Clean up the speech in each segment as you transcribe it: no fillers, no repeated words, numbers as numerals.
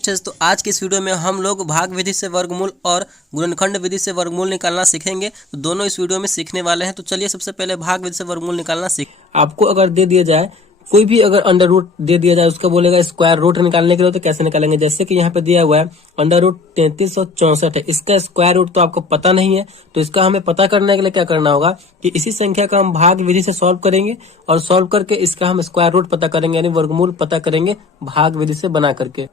तो आज की इस वीडियो में हम लोग भाग विधि से वर्गमूल और गुणनखंड विधि से वर्गमूल निकालना सीखेंगे। तो दोनों इस वीडियो में सीखने वाले हैं। तो चलिए सबसे पहले भाग विधि से वर्गमूल निकालना सीख। आपको अगर दे दिया जाए कोई भी अगर अंडर रूट दे दिया जाए उसका बोलेगा स्क्वायर रूट निकालने के लिए, तो कैसे निकालेंगे। जैसे कि यहाँ पे दिया हुआ है अंडर रूट 3364 है, इसका स्क्वायर रूट तो आपको पता नहीं है। तो इसका हमें पता करने के लिए क्या करना होगा कि इसी संख्या का हम भाग विधि से सॉल्व करेंगे और सॉल्व करके इसका हम स्क्वायर रूट पता करेंगे, यानी वर्गमूल पता करेंगे भाग विधि से बना करके।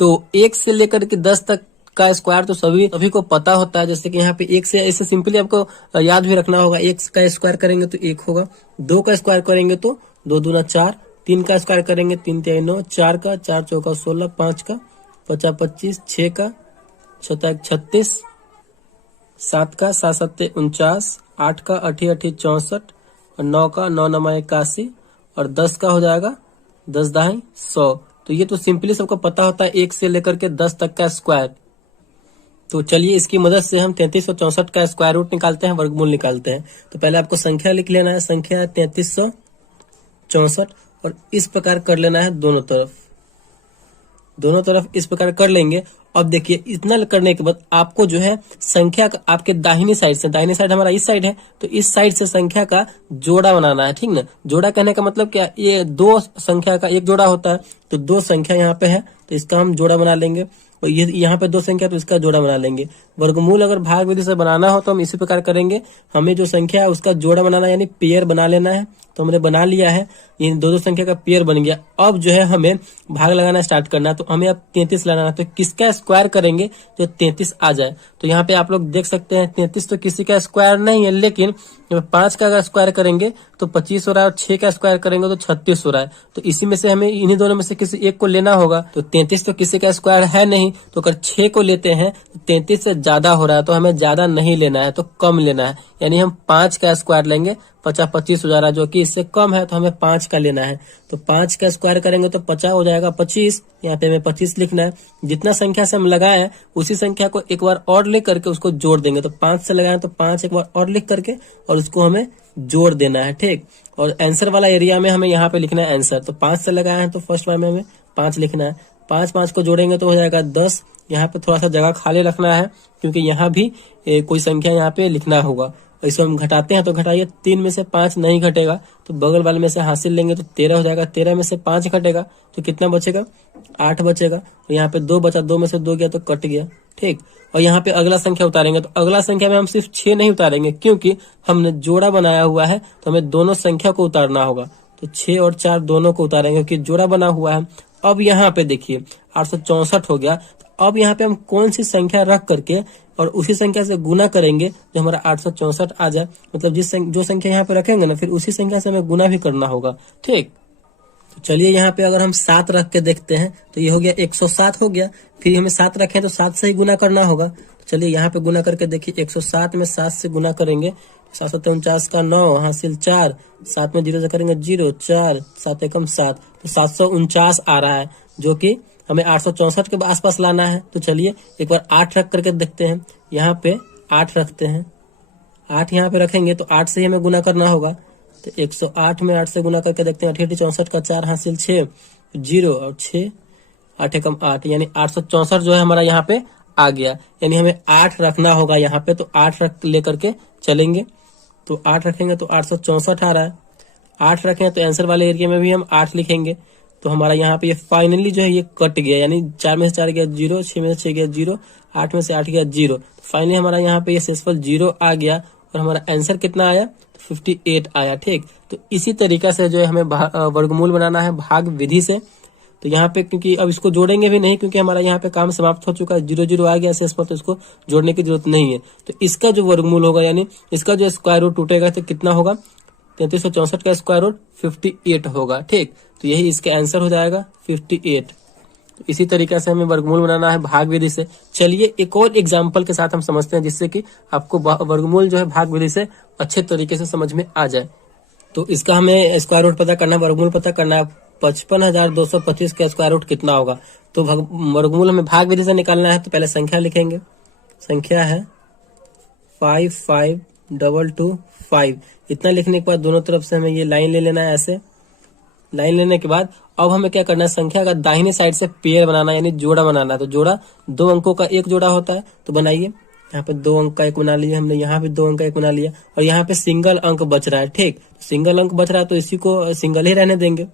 तो 1 से लेकर के 10 तक का स्क्वायर तो सभी को पता होता है। जैसे कि यहाँ पे 1 से ऐसे सिंपली आपको याद भी रखना होगा। 1 का स्क्वायर करेंगे तो 1 होगा, 2 का स्क्वायर करेंगे तो 2 दूना 4, 3 का स्क्वायर करेंगे 3 3 9, 4 का 4 चौका 16, 5 का 5 25, 6 का 6 36, 7 का 7 7 49, 8 का 8 8 64 और 9 का 9 9 81 और 10 का हो जाएगा 10 दाई 100। तो ये तो सिंपली सबको पता होता है 1 से लेकर के 10 तक का स्क्वायर। तो चलिए इसकी मदद से हम 3364 का स्क्वायर रूट निकालते हैं, वर्गमूल निकालते हैं। तो पहले आपको संख्या लिख लेना है, संख्या है 3364 और इस प्रकार कर लेना है दोनों तरफ इस प्रकार कर लेंगे। अब देखिए इतना करने के बाद आपको जो है संख्या का आपके दाहिनी साइड हमारा इस साइड है, तो इस साइड से संख्या का जोड़ा बनाना है, ठीक ना। जोड़ा कहने का मतलब क्या, ये दो संख्या का एक जोड़ा होता है, तो 2 संख्या यहाँ पे है तो इसका हम जोड़ा बना लेंगे और ये यहाँ पे 2 संख्या तो इसका जोड़ा बना लेंगे। वर्गमूल अगर भाग विधि से बनाना हो तो हम इसी प्रकार करेंगे। हमें जो संख्या है उसका जोड़ा बनाना यानी पेयर बना लेना है। तो हमने बना लिया है, ये 2 संख्या का पेयर बन गया। अब जो है हमें भाग लगाना स्टार्ट करना है। तो हमें अब 33 लगाना है, तो किसका स्क्वायर करेंगे जो 33 आ जाए। तो यहाँ पे आप लोग देख सकते हैं 33 तो किसी का स्क्वायर नहीं है, लेकिन 5 का अगर स्क्वायर करेंगे तो 25 हो रहा है और 6 का स्क्वायर करेंगे तो 36 हो रहा है। तो इसी में से हमें इन्हीं दोनों में से किसी एक को लेना होगा। तो 33 तो किसी का स्क्वायर है नहीं, तो अगर 6 को लेते हैं तो 33 से ज्यादा हो रहा है, तो हमें ज्यादा नहीं लेना है, तो कम लेना है। यानी हम 5 का स्क्वायर लेंगे, 50 25 हो जा रहा है जो कि इससे कम है, तो हमें 5 का लेना है। तो 5 का स्क्वायर करेंगे तो 50 हो जाएगा 25, यहाँ पे हमें 25 लिखना है। जितना संख्या से हम लगाए उसी संख्या को एक बार और लिख करके उसको जोड़ देंगे। तो 5 से लगाए तो 5 एक बार और लिख करके और उसको हमें जोड़ देना है, ठीक। और आंसर वाला एरिया में हमें यहाँ पे लिखना है आंसर। तो 5 से लगाए हैं तो फर्स्ट बार में हमें 5 लिखना है। 5 5 को जोड़ेंगे तो हो जाएगा 10। यहाँ पे थोड़ा सा जगह खाली रखना है क्योंकि यहाँ भी कोई संख्या यहाँ पे लिखना होगा। इसको हम घटाते हैं तो घटाइए, 3 में से 5 नहीं घटेगा तो बगल वाले में से हासिल लेंगे तो 13 हो जाएगा। 13 में से 5 घटेगा तो कितना बचेगा, 8 बचेगा। और यहाँ पे 2 बचा, 2 में से 2 गया तो कट गया, ठीक। और यहाँ पे अगला संख्या उतारेंगे तो अगला संख्या में हम सिर्फ 6 नहीं उतारेंगे क्योंकि हमने जोड़ा बनाया हुआ है, तो हमें दोनों संख्या को उतारना होगा। तो 6 और 4 दोनों को उतारेंगे क्योंकि जोड़ा बना हुआ है। अब यहाँ पे देखिए 864 हो गया। अब यहाँ पे हम कौन सी संख्या रख करके और उसी संख्या से गुना करेंगे जो हमारा 864 आ जाए। मतलब जो संख्या यहाँ पे रखेंगे ना, फिर उसी संख्या से हमें गुना भी करना होगा, ठीक। तो चलिए यहाँ पे अगर हम 7 रख के देखते हैं तो ये हो गया 107 हो गया। फिर हमें 7 रखें तो 7 से ही गुना करना होगा। तो चलिए यहाँ पे गुना करके देखिए, 107 में 7 से गुना करेंगे, 7 7 49 का 9 हासिल 4, 7 में 0 से करेंगे 0, 4 7 एकम 7, तो 749 आ रहा है जो कि हमें 864 के आसपास लाना है। तो चलिए एक बार 8 रख करके देखते हैं। यहाँ पे 8 रखते हैं, 8 यहाँ पे रखेंगे तो 8 से ही हमें गुना करना होगा। तो 108 में 8 से गुना करके देखते हैं, 8 64 का 4 हासिल 6, 0 और 6 8 एकम 8, यानी 864 जो है हमारा यहाँ पे आ गया। यानी हमें 8 रखना होगा यहाँ पे, तो 8 रख लेकर के चलेंगे। तो 8 रखेंगे तो 864 आ रहा है। 8 रखें तो आंसर वाले एरिया में भी हम 8 लिखेंगे। तो हमारा यहाँ पे ये फाइनली जो है ये कट गया, यानी 4 में से 4 गया 0, 6 में से 6 गया 0, 8 में से 8 गया 0। तो फाइनली हमारा यहाँ पे ये शेषफल 0 आ गया और हमारा आंसर कितना आया, 58 आया, ठीक। तो इसी तरीका से जो है हमें वर्गमूल बनाना है भाग विधि से। तो यहाँ पे क्योंकि अब इसको जोड़ेंगे भी नहीं क्योंकि हमारा यहाँ पे काम समाप्त हो चुका है, 0 0 आ गया शेषफल, तो इसको जोड़ने की जरूरत नहीं है। तो इसका जो वर्गमूल होगा यानी इसका जो स्क्वायर रूट टूटेगा तो कितना होगा, 3364 का स्क्वायर रूट 58 होगा, ठीक। तो यही इसका आंसर हो जाएगा 58। तो इसी तरीके से हमें वर्गमूल बनाना है भाग विधि से। चलिए एक और एग्जांपल के साथ हम समझते हैं जिससे कि आपको वर्गमूल जो है भाग विधि से अच्छे तरीके से समझ में आ जाए। तो इसका हमें स्क्वायर रूट पता करना है, वर्गमूल पता करना है। 55,225 का स्क्वायर रूट कितना होगा। तो वर्गमूल हमें भाग विधि से निकालना है। तो पहले संख्या लिखेंगे, संख्या है 552225। इतना लिखने के बाद दोनों तरफ से हमें ये लाइन ले लेना है ऐसे, लाइन लेने के बाद अब हमें क्या करना है, संख्या का दाहिनी साइड से पेयर बनाना यानी जोड़ा बनाना है। तो जोड़ा 2 अंकों का एक जोड़ा होता है, तो बनाइए। यहाँ पे 2 अंक का एक बना लिया हमने, यहाँ पे 2 अंक का एक बना लिया, और यहाँ पे सिंगल अंक बच रहा है। ठीक, सिंगल अंक बच रहा है तो इसी को सिंगल ही रहने देंगे,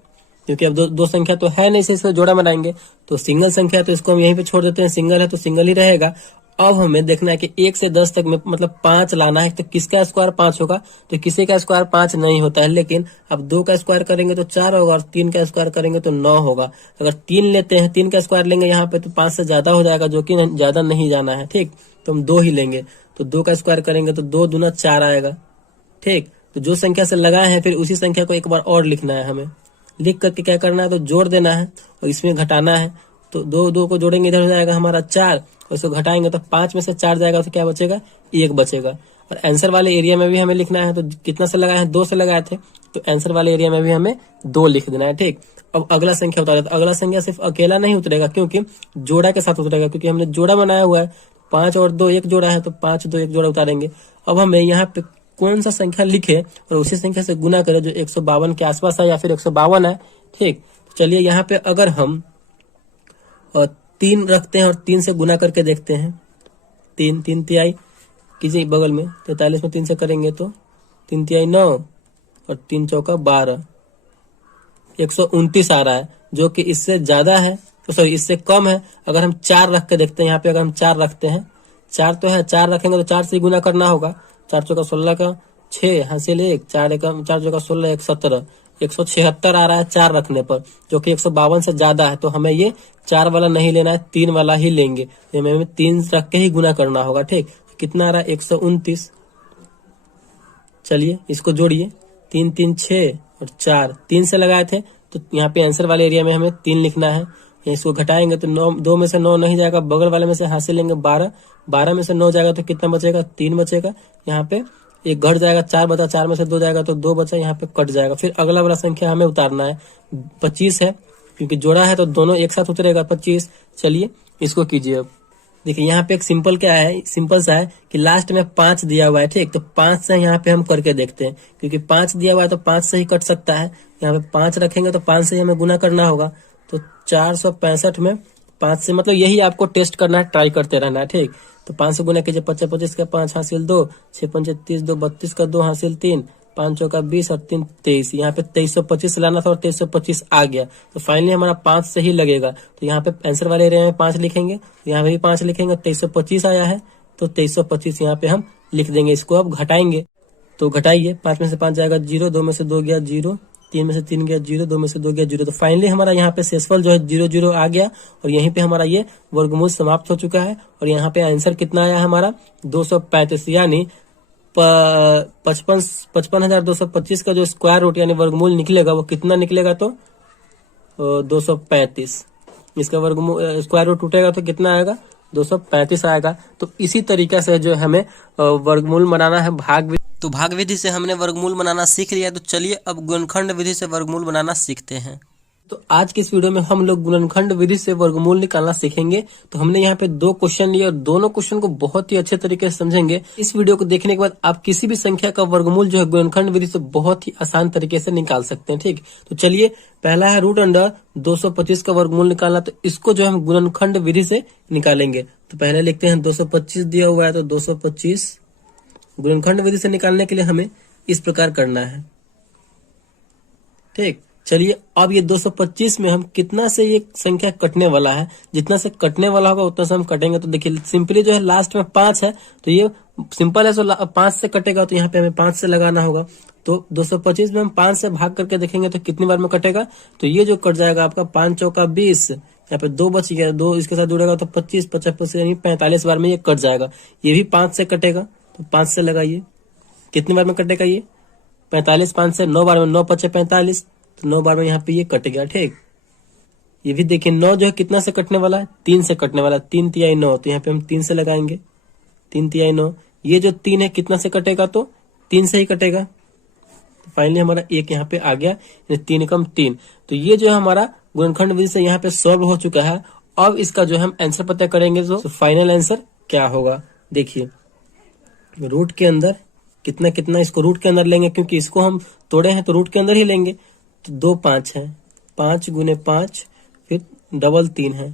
क्योंकि अब दो संख्या तो है नहीं, इससे जोड़ा बनाएंगे। तो सिंगल संख्या तो इसको हम यहीं पे छोड़ देते हैं, सिंगल है तो सिंगल ही रहेगा। अब हमें देखना है कि 1 से 10 तक में मतलब 5 लाना है। तो किसका स्क्वायर 5 होगा, तो किसी का स्क्वायर 5 नहीं होता है, लेकिन अब 2 का स्क्वायर करेंगे तो 4 होगा, और 3 का स्क्वायर करेंगे तो 9 होगा। अगर 3 लेते हैं, 3 का स्क्वायर लेंगे यहाँ पे तो 5 से ज्यादा हो जाएगा, जो कि ज्यादा नहीं जाना है। ठीक, तो हम 2 ही लेंगे। तो 2 का स्क्वायर करेंगे तो 2 दूना 4 आएगा। ठीक, तो जो संख्या से लगाए हैं फिर उसी संख्या को एक बार और लिखना है हमें। लिख करके क्या करना है, तो जोड़ देना है और इसमें घटाना है। तो 2 को जोड़ेंगे, इधर हो जाएगा हमारा 4, और इसको घटाएंगे तो 5 में से 4 जाएगा तो क्या बचेगा, 1 बचेगा। और आंसर वाले एरिया में भी हमें लिखना है। तो कितना से लगाए हैं, 2 से लगाए थे, तो आंसर वाले एरिया में भी हमें 2 लिख देना है। ठीक, अब अगला संख्या उतारे, तो अगला संख्या सिर्फ अकेला नहीं उतरेगा, क्योंकि जोड़ा के साथ उतरेगा, क्योंकि हमने जोड़ा बनाया हुआ है। 5 और 2 एक जोड़ा है, तो 5 2 एक जोड़ा उतारेंगे। अब हमें यहाँ पे कौन सा संख्या लिखे और उसी संख्या से गुना करें जो 152 के आसपास है या फिर 152 है। ठीक, चलिए यहाँ पे अगर हम 3 रखते हैं और 3 से गुना करके देखते हैं। 3 तिहाई कीजिए बगल में, 43 में 3 से करेंगे तो 3 तिहाई 9 और 3 चौका 12, 129 आ रहा है, जो कि इससे ज्यादा है, तो सॉरी इससे कम है। अगर हम 4 रख के देखते हैं, यहाँ पे अगर हम 4 रखते हैं, 4 तो है, 4 रखेंगे तो 4 से ही गुना करना होगा। 4 चौका 16 का 6 हासिल 1, 4 चौका 16 1 17, 176 आ रहा है 4 रखने पर, जो कि 152 से ज्यादा है। तो हमें ये 4 वाला नहीं लेना है, 3 वाला ही लेंगे। हमें 3 रख के ही गुना करना होगा। ठीक, कितना आ रहा है, 129। चलिए इसको जोड़िए, 3 3 6 और 4, 3 से लगाए थे, तो यहाँ पे आंसर वाले एरिया में हमें 3 लिखना है। इसको घटाएंगे तो 9, 2 में से 9 नहीं जाएगा, बगल वाले में से हासिल लेंगे 12, 12 में से 9 जाएगा तो कितना बचेगा, 3 बचेगा। यहाँ पे एक घट जाएगा, 4 बचा, 4 में से 2 जाएगा तो 2 बचा, यहाँ पे कट जाएगा। फिर अगला वाला संख्या हमें उतारना है, 25 है, क्योंकि जोड़ा है तो दोनों एक साथ उतरेगा 25। चलिए इसको कीजिए। अब देखिए यहाँ पे एक सिंपल क्या है, सिंपल सा है कि लास्ट में 5 दिया हुआ है। ठीक, तो 5 से यहाँ पे हम करके देखते हैं, क्योंकि 5 दिया हुआ है तो 5 से ही कट सकता है। यहाँ पे 5 रखेंगे तो 5 से ही हमें गुना करना होगा। तो 465 में 5 से, मतलब यही आपको टेस्ट करना है, ट्राई करते रहना है। ठीक, तो 5 से गुना कीजिए, 25 25 का 5 हासिल 2, 6 5 30, 2 32 का 2 हासिल 3, 5 चौका 20 और 3 23। यहाँ पे 2325 लाना था और 2325 आ गया, तो फाइनली हमारा 5 से ही लगेगा। तो यहाँ पे आंसर वाले एरिया में 5 लिखेंगे, यहाँ पे भी 5 लिखेंगे, 2325 आया है तो 2325 यहाँ पे हम लिख देंगे। इसको अब घटाएंगे, तो घटाइए, 5 में से 5 जाएगा 0, 2 में से 2 गया 0, 3 में से 3 गया 0, 2 में से 2 गया 0। तो फाइनली हमारा यहाँ पे शेषफल जो है 0 0 आ गया, और यहीं पे हमारा ये वर्गमूल समाप्त हो चुका है। और यहाँ पे आंसर कितना आया हमारा, 235, यानी 55,225 का जो स्क्वायर रूट यानी वर्गमूल निकलेगा वो कितना निकलेगा, तो 235। इसका वर्गमूल स्क्वायर रूट टूटेगा तो कितना आएगा, 235 आएगा। तो इसी तरीके से जो हमें वर्गमूल बनाना है भाग। तो भाग विधि से हमने वर्गमूल बनाना सीख लिया, तो चलिए अब गुणनखंड विधि से वर्गमूल बनाना सीखते हैं। तो आज की इस वीडियो में हम लोग गुणनखंड विधि से वर्गमूल निकालना सीखेंगे। तो हमने यहाँ पे 2 क्वेश्चन लिए और दोनों क्वेश्चन को बहुत ही अच्छे तरीके से समझेंगे। इस वीडियो को देखने के बाद आप किसी भी संख्या का वर्गमूल जो है गुणनखंड विधि से बहुत ही आसान तरीके से निकाल सकते हैं। ठीक, तो चलिए पहला है √225 का वर्गमूल निकालना, तो इसको जो हम गुणनखंड विधि से निकालेंगे। तो पहले लिखते हैं 225 दिया हुआ है, तो 225 गुणनखंड विधि से निकालने के लिए हमें इस प्रकार करना है। ठीक, चलिए अब ये 225 में हम कितना से ये संख्या कटने वाला है, जितना से कटने वाला होगा उतना से हम कटेंगे। तो देखिए सिंपली जो है लास्ट में 5 है, तो ये सिंपल है, तो 5 से कटेगा, तो यहाँ पे हमें 5 से लगाना होगा। तो 225 में हम 5 से भाग करके देखेंगे तो कितनी बार में कटेगा, तो ये जो कट जाएगा आपका 5 चौका 20, यहाँ पे 2 बच गया, 2 इसके साथ जुड़ेगा तो 25 55 यानी 45 बार में ये कट जाएगा। ये भी 5 से कटेगा, तो 5 से लगाइए, कितनी बार में कटेगा ये 45, 5 से 9 बार में, 9 5 45, तो 9 बार में यहाँ पे ये कट गया। ठीक, ये भी देखिए 9 जो है कितना से कटने वाला है, 3 से कटने वाला है, 3 तिहाई 9, तो यहाँ पे हम 3 से लगाएंगे, 3 तिहाई 9। ये जो 3 है कितना से कटेगा, तो 3 से ही कटेगा। तो फाइनली हमारा 1 यहाँ पे आ गया, 3 कम 3। तो ये जो हमारा गुणनखंड विधि से यहाँ पे सॉल्व हो चुका है। अब इसका जो हम आंसर पता करेंगे तो फाइनल आंसर क्या होगा। देखिए रूट के अंदर कितना कितना, इसको रूट के अंदर लेंगे, क्योंकि इसको हम तोड़े हैं तो रूट के अंदर ही लेंगे। तो 2 5 है, 5 गुने 5, फिर डबल 3 है,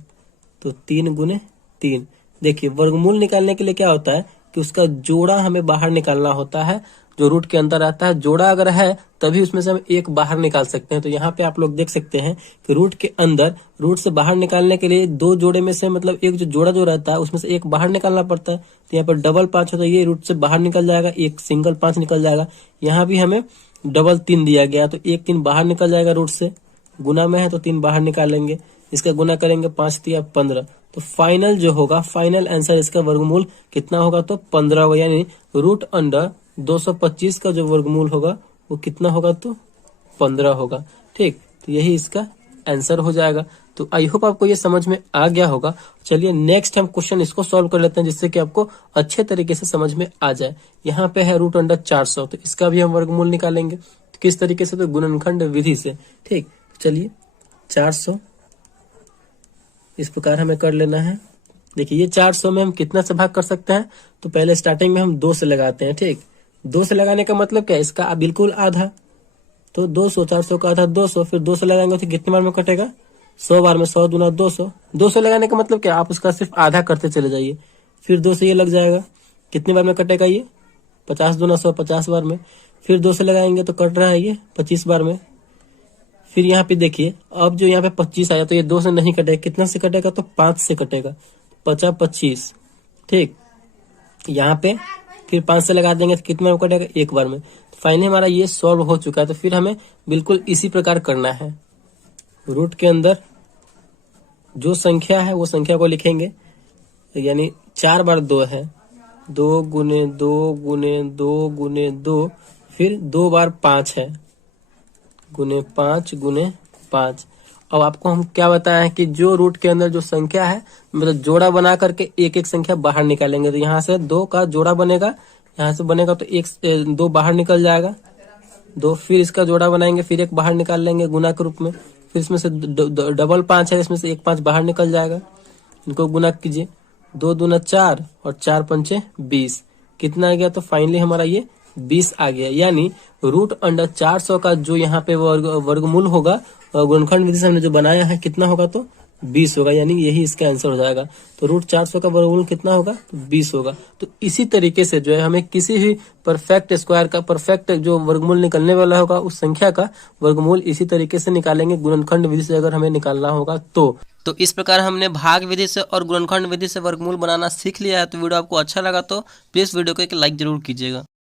तो 3 गुने 3। देखिए वर्गमूल निकालने के लिए क्या होता है कि उसका जोड़ा हमें बाहर निकालना होता है, जो रूट के अंदर आता है। जोड़ा अगर है तभी उसमें से हम एक बाहर निकाल सकते हैं। तो यहाँ पे आप लोग देख सकते हैं कि रूट के अंदर, रूट से बाहर निकालने के लिए दो जोड़े में से मतलब एक जो जोड़ा जो रहता है उसमें से एक बाहर निकालना पड़ता है। तो यहाँ पर डबल 5 होता है, ये रूट से बाहर निकल जाएगा, एक सिंगल 5 निकल जाएगा। यहाँ भी हमें डबल 3 दिया गया, तो एक 3 बाहर निकल जाएगा रूट से, गुना में है तो 3 बाहर निकालेंगे, इसका गुना करेंगे 5 तिया 15। तो फाइनल जो होगा, फाइनल आंसर इसका वर्गमूल कितना होगा, तो 15 होगा। यानी रूट अंडर 225 का जो वर्गमूल होगा वो कितना होगा, तो 15 होगा। ठीक, तो यही इसका आंसर हो जाएगा। तो आई होप आपको ये समझ में आ गया होगा। चलिए नेक्स्ट हम क्वेश्चन इसको सॉल्व कर लेते हैं, जिससे कि आपको अच्छे तरीके से समझ में आ जाए। यहाँ पे है रूट अंडर 400, तो इसका भी हम वर्गमूल निकालेंगे। तो किस तरीके से, तो गुणनखंड विधि से। ठीक, चलिए 400 इस प्रकार हमें कर लेना है। देखिए ये 400 में हम कितना से भाग कर सकते हैं, तो पहले स्टार्टिंग में हम 2 से लगाते हैं। ठीक, 2 से लगाने का मतलब क्या है, इसका बिल्कुल आधा, तो 200, 400 का आधा 200, फिर 2 से लगाएंगे तो कितने बार में कटेगा, 100 बार में। 100 दूना 200, 200 लगाने का मतलब क्या, आप उसका सिर्फ आधा करते चले जाइए, फिर 2 से ये लग जाएगा, कितने बार में कटेगा ये, 50 दूना 100, 50 बार में। फिर 2 से लगाएंगे तो कट रहा है ये 25 बार में। फिर यहाँ पे देखिए, अब जो यहाँ पे 25 आया तो ये 2 से नहीं कटेगा, कितना से कटेगा, तो 5 से कटेगा, 50 25। ठीक, यहाँ पे फिर 5 से लगा देंगे तो कितना में कटेगा, एक बार में। तो फाइनली हमारा ये सॉल्व हो चुका है। तो फिर हमें बिल्कुल इसी प्रकार करना है। रूट के अंदर जो संख्या है वो संख्या को लिखेंगे, यानी 4 बार 2 है, 2 गुने 2 गुने 2 गुने 2, फिर 2 बार 5 है, गुने 5 गुने 5। अब आपको हम क्या बताया है कि जो रूट के अंदर जो संख्या है, मतलब जोड़ा बना करके एक एक संख्या बाहर निकालेंगे। तो यहाँ से 2 का जोड़ा बनेगा, यहाँ से बनेगा तो 2 बाहर निकल जाएगा, 2, फिर इसका जोड़ा बनाएंगे, फिर 1 बाहर निकाल लेंगे गुना के रूप में। फिर इसमें से डबल 5 है, इसमें से 1 5 बाहर निकल जाएगा, इनको गुना कीजिए, 2 दूना 4 और 4 पंचे 20, कितना आ गया, तो फाइनली हमारा ये 20 आ गया। यानी रूट अंडर 400 का जो यहाँ पे वर्गमूल होगा, गुणनखंड विधि से हमने जो बनाया है, कितना होगा, तो 20 होगा। यानी यही इसका आंसर हो जाएगा। तो रूट 400 का वर्गमूल कितना होगा, तो 20 होगा। तो इसी तरीके से जो है हमें किसी भी परफेक्ट स्क्वायर का परफेक्ट जो वर्गमूल निकलने वाला होगा, उस संख्या का वर्गमूल इसी तरीके से निकालेंगे, गुणनखंड विधि से अगर हमें निकालना होगा तो इस प्रकार हमने भाग विधि से और गुणनखंड विधि से वर्गमूल बनाना सीख लिया है। तो वीडियो आपको अच्छा लगा तो प्लीज वीडियो को एक लाइक जरूर कीजिएगा।